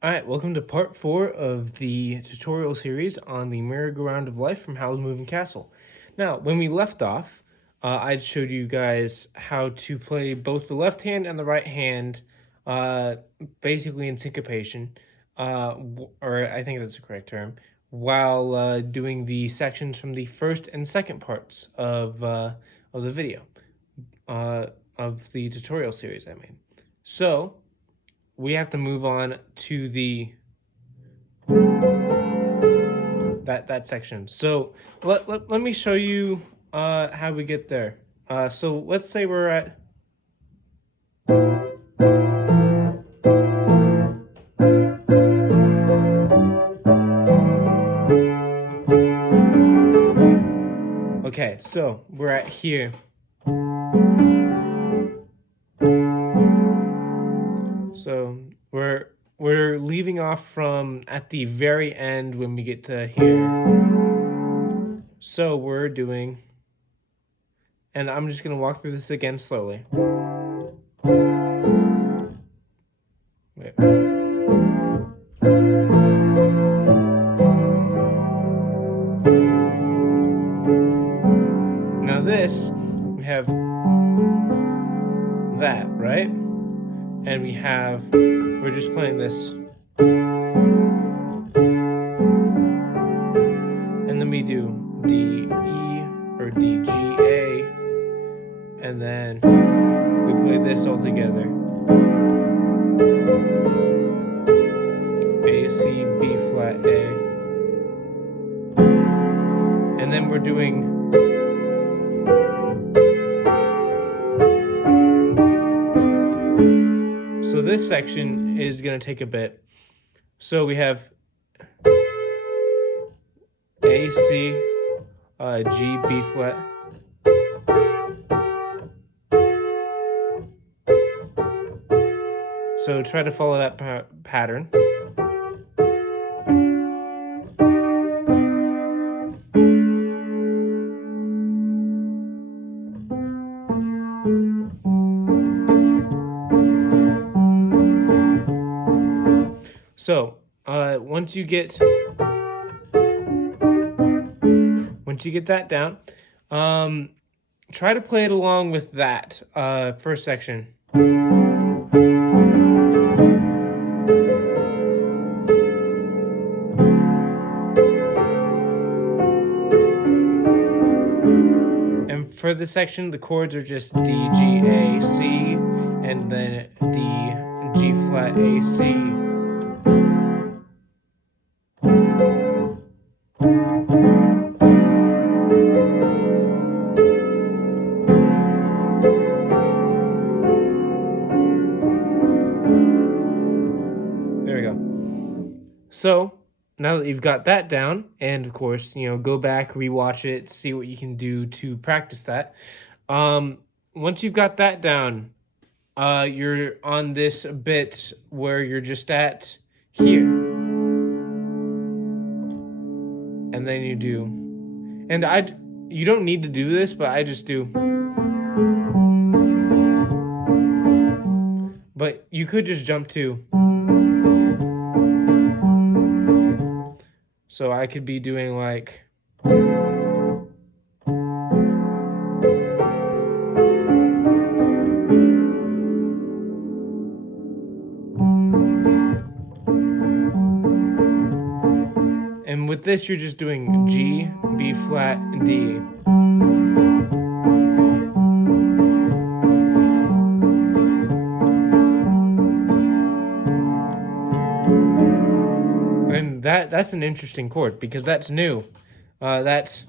All right, welcome to part 4 of the tutorial series on the merry-go-round of life from Howl's Moving Castle. Now, when we left off, I showed you guys how to play both the left hand and the right hand, basically in syncopation, or I think that's the correct term, while doing the sections from the first and second parts of the video, of the tutorial series I made. So, we have to move on to the that section. So let me show you how we get there. So let's say we're at okay, so we're at here. So we're leaving off from at the very end when we get to here. So we're doing, and I'm just gonna walk through this again slowly. Wait. Now this, we have that, right? And we're just playing this. And then we do D, E, or D, G, A, and then we play this all together. A, C, B flat, A. And then we're doing so this section is gonna take a bit. So we have A, C, G, B flat. So try to follow that pattern. So once you get that down, try to play it along with that first section. And for this section, the chords are just D, G, A, C, and then D, G flat, A, C. There we go. So now that you've got that down, and of course, go back, rewatch it, see what you can do to practice that. Once you've got that down, you're on this bit where you're just at here. And then you do. And you don't need to do this, but I just do. But you could just jump to. So I could be doing like. And with this, you're just doing G, B flat, D. And that's an interesting chord because that's new. That's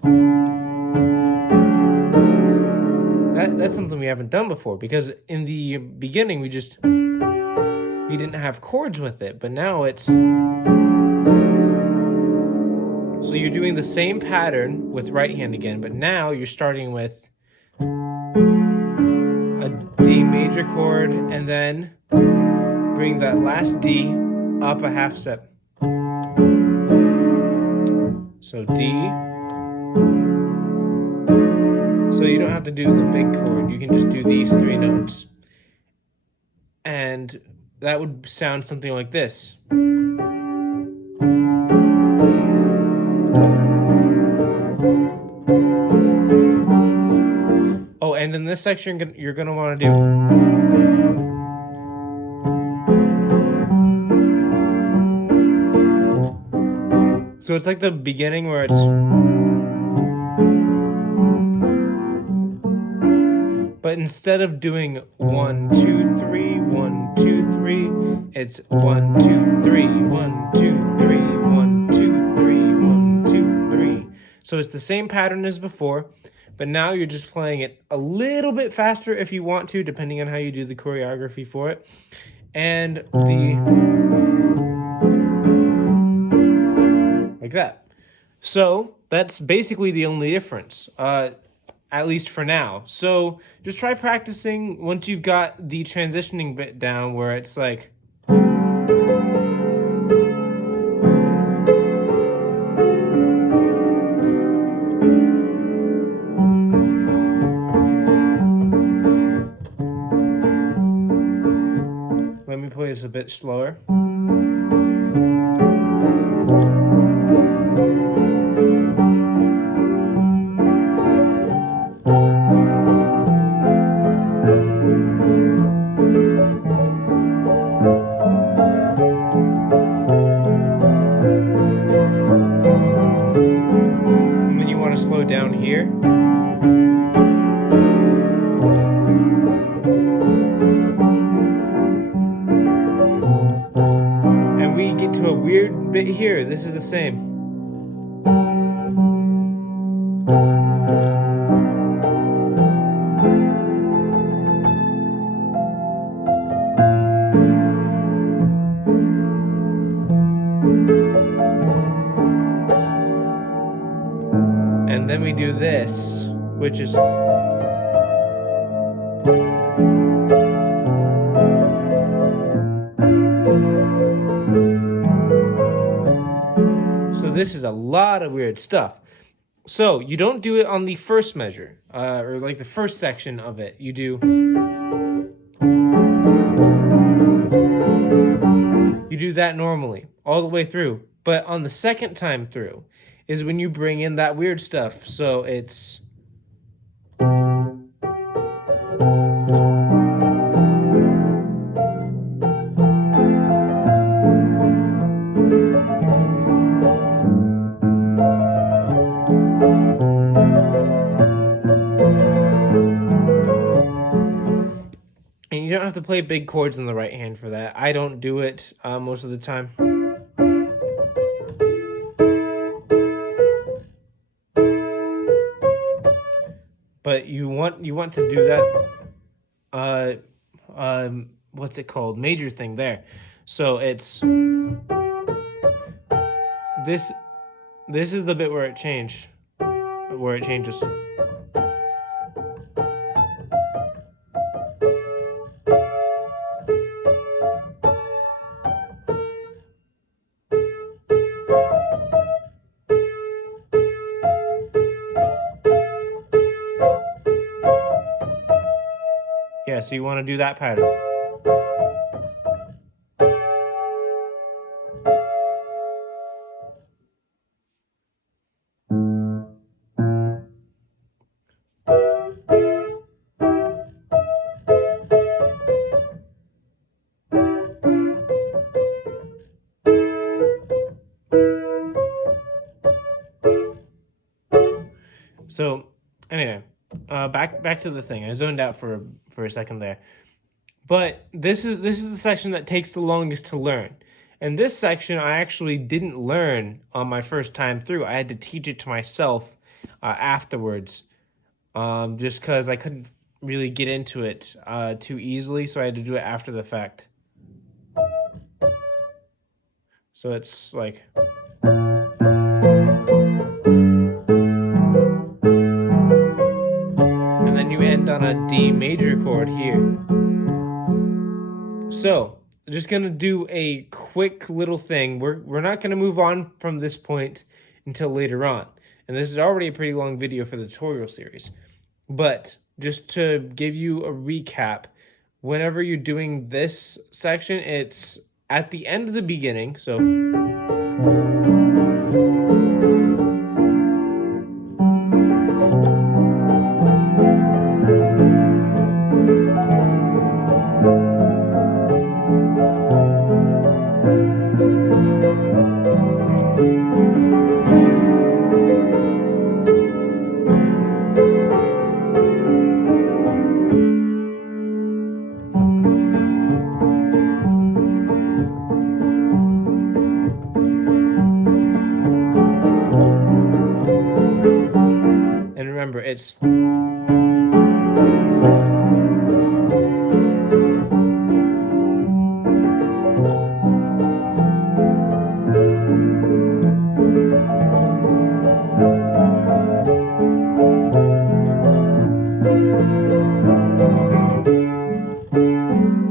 something we haven't done before, because in the beginning we didn't have chords with it, but now it's. So you're doing the same pattern with right hand again, but now you're starting with a D major chord and then bring that last D up a half step. So D. So you don't have to do the big chord, you can just do these three notes. And that would sound something like this. Oh, and in this section, you're gonna want to do. So it's like the beginning where it's. But instead of doing 1, 2, 3, 1, 2, 3, it's 1, 2, 3, 1, 2, 3, 1, 2, 3, 1, 2, 3. So it's the same pattern as before, but now you're just playing it a little bit faster if you want to, depending on how you do the choreography for it. And like that. So that's basically the only difference, at least for now. So just try practicing once you've got the transitioning bit down where it's like. Let me play this a bit slower. And then you want to slow down here. And we get to a weird bit here. This is the same. And then we do this, which is. So this is a lot of weird stuff. So you don't do it on the first measure, or like the first section of it. You do that normally, all the way through. But on the second time through is when you bring in that weird stuff. So it's. And you don't have to play big chords in the right hand for that. I don't do it most of the time. But you want to do that. What's it called? Major thing there. So it's this. This is the bit where it changes. Yeah, so you want to do that pattern. So anyway, back to the thing. I zoned out for a second there. But this is the section that takes the longest to learn. And this section I actually didn't learn on my first time through. I had to teach it to myself afterwards, just because I couldn't really get into it too easily, so I had to do it after the fact. So it's like. And then you end on a D major chord here. So, just gonna do a quick little thing. We're not gonna move on from this point until later on. And this is already a pretty long video for the tutorial series. But just to give you a recap, whenever you're doing this section, it's at the end of the beginning. So and remember, it's so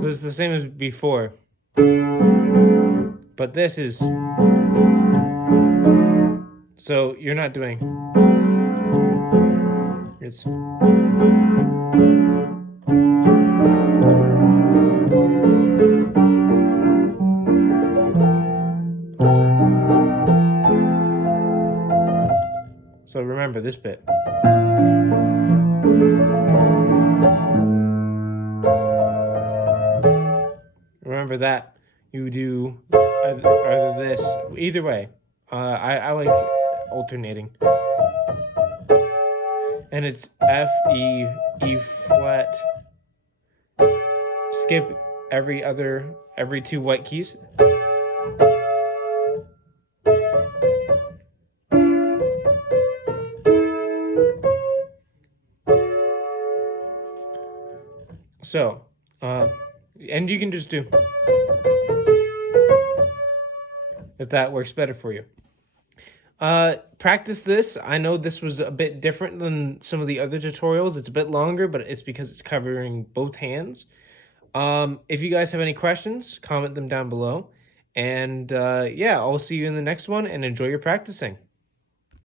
it's the same as before, but this is, so you're not doing, it's, so remember this bit. Remember that you do either this, either way. I like alternating. And it's F, E, E flat. Skip every two white keys. So, and you can just do, if that works better for you. Practice this. I know this was a bit different than some of the other tutorials. It's a bit longer, but it's because it's covering both hands. If you guys have any questions, comment them down below. And yeah, I'll see you in the next one, and enjoy your practicing.